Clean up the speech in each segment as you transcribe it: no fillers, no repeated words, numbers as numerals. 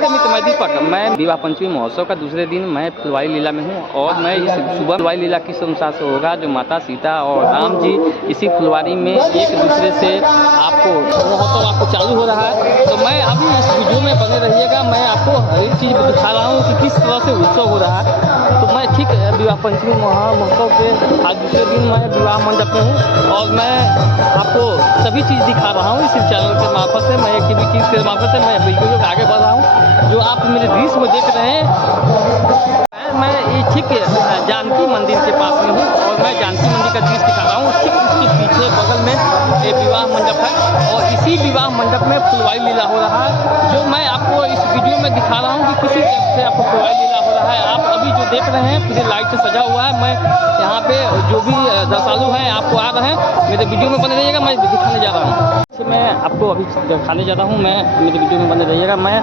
नमस्कार मित्र, मैं दीपक। मैं विवाह पंचमी महोत्सव का दूसरे दिन मैं फुलवारी लीला में हूँ और मैं इस सुबह फुलवारी लीला किस अनुसार से होगा जो माता सीता और राम जी इसी फुलवारी में एक दूसरे से आपको महोत्सव आपको चालू हो रहा है। तो मैं अभी इस वीडियो में बने रहिएगा, मैं आपको हर एक चीज़ दिखा रहा हूँ कि किस तरह से उत्सव हो रहा है। तो मैं ठीक विवाह पंचमी महोत्सव के आज दूसरे दिन मैं विवाह मंडप में हूँ और मैं आपको सभी चीज़ दिखा रहा हूँ इस चैनल के मार्फत से। मैं एक भी चीज़ के मार्फत से मैं वीडियो को आगे बढ़ रहा हूँ। जो आप मेरे दृश्य में देख रहे हैं, मैं ये ठीक जानकी मंदिर के पास में हूँ और मैं जानकी मंदिर का दृश्य दिखा रहा हूँ। ठीक उसके पीछे बगल में एक विवाह मंडप है और इसी विवाह मंडप में फुलवारी लीला हो रहा है, जो मैं आपको इस वीडियो में दिखा रहा हूँ कि किसी टाइप से आपको फुलवारी लीला हो रहा है। आप अभी जो देख रहे हैं पूरे लाइट से सजा हुआ है। मैं यहाँ पे जो भी दर्शालु हैं आपको आ रहे हैं, मेरे वीडियो में बने रहिएगा, मैं दिखाने जा रहा हूँ। मैं आपको अभी दिखाने जा रहा हूँ, मैं मेरे वीडियो में बने रहिएगा। मैं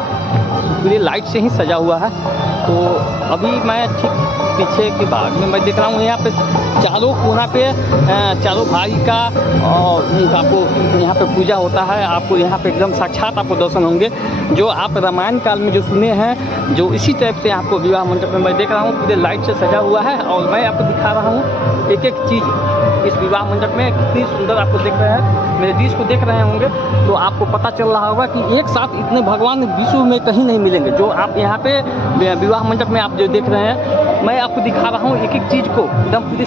पूरी लाइट से ही सजा हुआ है। तो अभी मैं ठीक पीछे के भाग में मैं देख रहा हूँ, यहाँ पे चारों कोना पे चारों भाई का और उनका आपको यहाँ पे पूजा होता है। आपको यहाँ पे एकदम साक्षात आपको दर्शन होंगे जो आप रामायण काल में जो सुने हैं, जो इसी टाइप से आपको विवाह मंडप में मैं देख रहा हूँ पूरे लाइट से सजा हुआ है। और मैं आपको दिखा रहा हूँ एक एक चीज़ इस विवाह मंडप में कितनी सुंदर आपको देख रहे हैं, मेरे दृश्य को देख रहे होंगे तो आपको पता चल रहा होगा कि एक साथ इतने भगवान विश्व में कहीं नहीं मिलेंगे। जो आप यहाँ पे विवाह मंडप में आप जो देख रहे हैं, मैं आपको दिखा रहा हूँ एक एक चीज़ को एकदम पूरी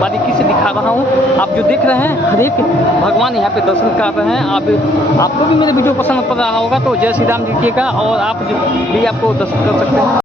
बारीकी से दिखा रहा हूँ। आप जो देख रहे हैं हर एक भगवान यहाँ पे दर्शन कर रहे हैं। आपको भी मेरे वीडियो पसंद पड़ रहा होगा तो जय श्री राम लिखिएगा और आप भी आपको दर्शन कर सकते हैं।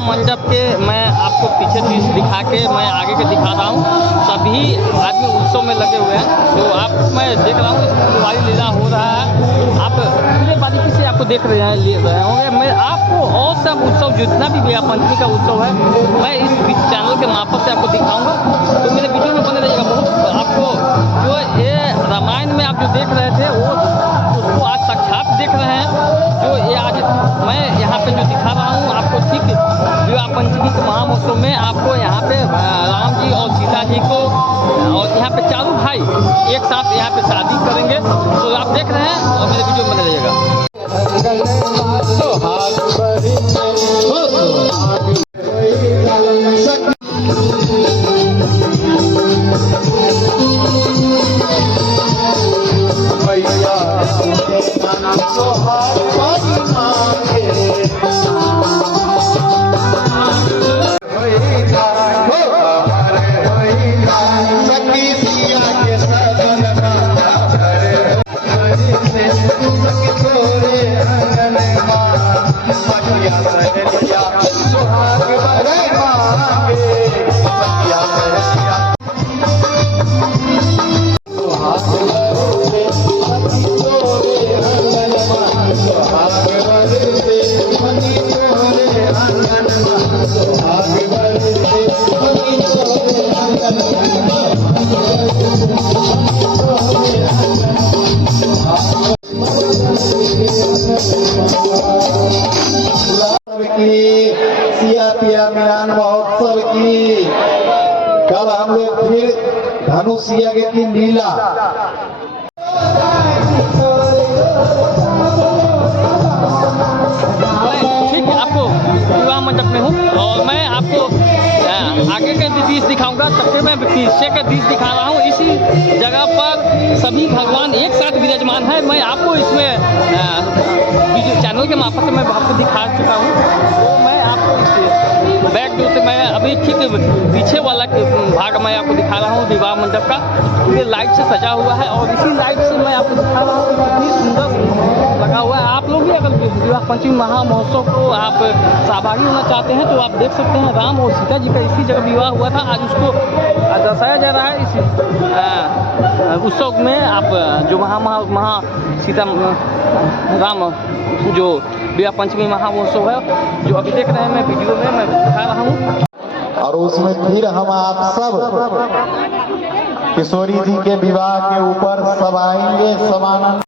मंडप के मैं आपको पीछे दृश्य दिखा के मैं आगे के दिखा रहा हूँ। सभी आदमी उत्सव में लगे हुए हैं। तो आप मैं देख रहा हूँ फुलवारी लीला हो रहा है। आप पूरे बारीकी से आपको देख रहे होंगे। मैं आपको और सब उत्सव जितना भी विवाह पंचमी का उत्सव है मैं इस चैनल के मार्फत से आपको दिखाऊंगा। तो मेरे वीडियो में बने रहिएगा। बहुत आपको जो ये रामायण में आप जो देख रहे थे वो उसको आज साक्षात देख रहे हैं। जो ये आज मैं यहाँ पे जो दिखा रहा हूँ आपको ठीक विवाह पंचमी के महामहोत्सव में आपको यहाँ पे राम जी और सीता जी को और यहाँ पे चारों भाई एक साथ यहाँ पे शादी करेंगे। तो आप देख रहे हैं और मेरे वीडियो में बने रहिएगा। की सिया पिया मिलान महोत्सव की। कल हम लोग फिर धनुष यज्ञ की लीला ठीक है, आपको विवाह मंडप में हूँ और मैं आपको आगे के दृश्य दिखाऊंगा। सबसे मैं पीछे के दृश्य दिखा रहा हूँ। इसी जगह पर सभी भगवान एक साथ विराजमान है। मैं आपको इसमें वीडियो चैनल के मार्फत से मैं आपको दिखा चुका हूँ। तो मैं आपको इस बैक डोर से मैं अभी ठीक पीछे वाला भाग मैं आपको दिखा रहा हूँ विवाह मंडप का। ये लाइट से सजा हुआ है और इसी लाइट से मैं आपको दिखा रहा हूँ कितनी सुंदर लगा हुआ है। आप लोग भी अगर विवाह पंचमी महामहोत्सव को आप सहभागी होना चाहते हैं तो आप देख सकते हैं। राम और सीता जी का इसी जगह विवाह हुआ था। आज उसको दर्शाया जा रहा है इस उत्सव में। आप जो महा सीता राम जो विवाह पंचमी महामहोत्सव है जो अभी देख रहे हैं मैं वीडियो में मैं दिखा रहा हूँ। और उसमें फिर हम आप सब किशोरी जी के विवाह के ऊपर सब आएंगे, सब आनंद